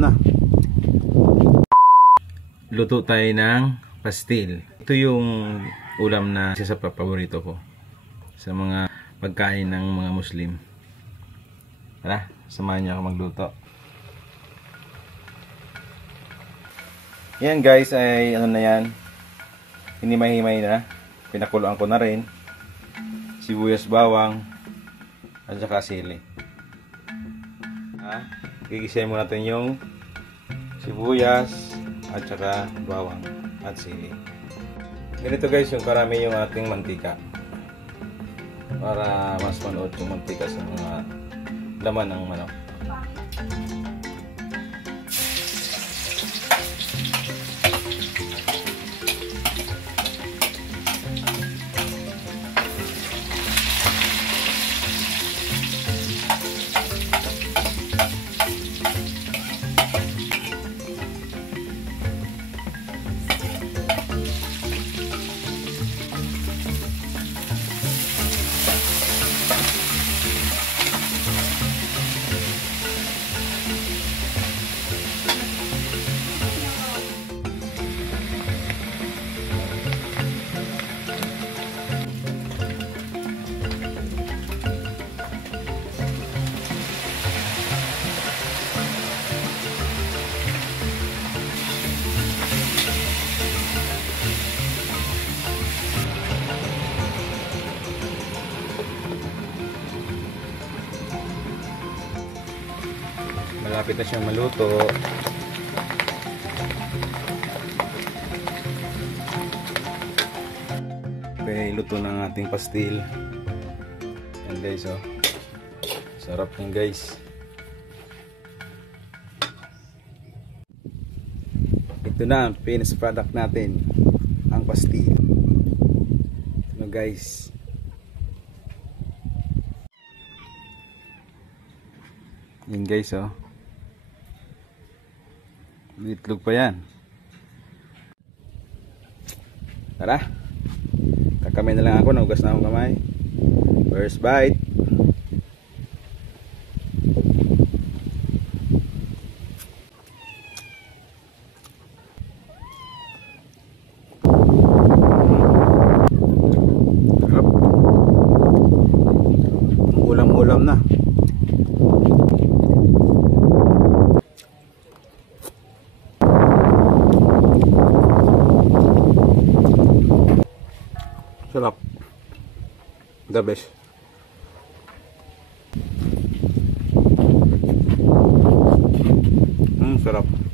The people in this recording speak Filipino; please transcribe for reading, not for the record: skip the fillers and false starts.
na. Luto tayo ng pastil. Ito yung ulam na isa sa paborito ko sa mga pagkain ng mga Muslim. Tara, samahan niyo ako magluto. Yan guys, ay ano na yan, hinimay-himay na. Pinakuluan ko na rin sibuyas, bawang at saka sili. Gigisahin muna natin yung sibuyas at saka bawang at sili. Ganito guys yung karami yung ating mantika para mas manood yung mantika sa mga laman ng manok. Malapit na siyang maluto. Okay, luto ng ating pastil. Yan guys, oh. Sarap yan guys. Ito na ang finished product natin, ang pastil. Ito na guys. Yan guys, oh. Itlog pa yan. Tara, kakamay na lang ako, nahugas na akong kamay. First bite. Sarap. Ulam-ulam na. Sarap. The best. Sarap.